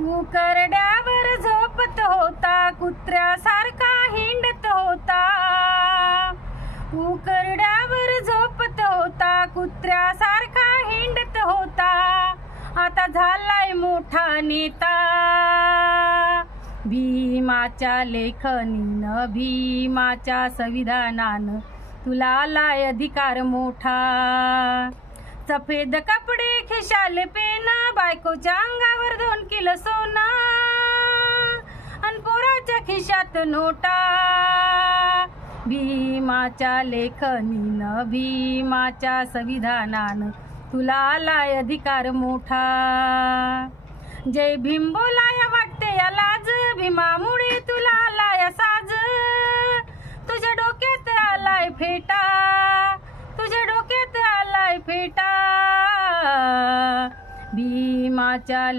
उकरड्यावर झोपत होता, कुत्र्यासारखा हिंडत होता. उकरड्यावर झोपत होता, कुत्र्यासारखा हिंडत होता. आता झालाय मोठा नेता. भीमाच्या लेखनीनं, भीमाच्या संविधानानं तुला आलाय अधिकार मोठा. सफेद कपडे, खिशाले पेन, बायकोच्या अंगावर 2 किलो सोना, अन पोराच्या खिशात नोटा. भीमाच्या लेखनीनं, भीमाच्या संविधानानं तुला आलाय अधिकार मोठा. जय भीम बोलाया वाटते या लाज, भीमामुळे तुला आलाय साज. तुझ्या डोक्यात आलाय फेटा, तुझ्या डोक्यात आलाय फेटा. भीमाच्या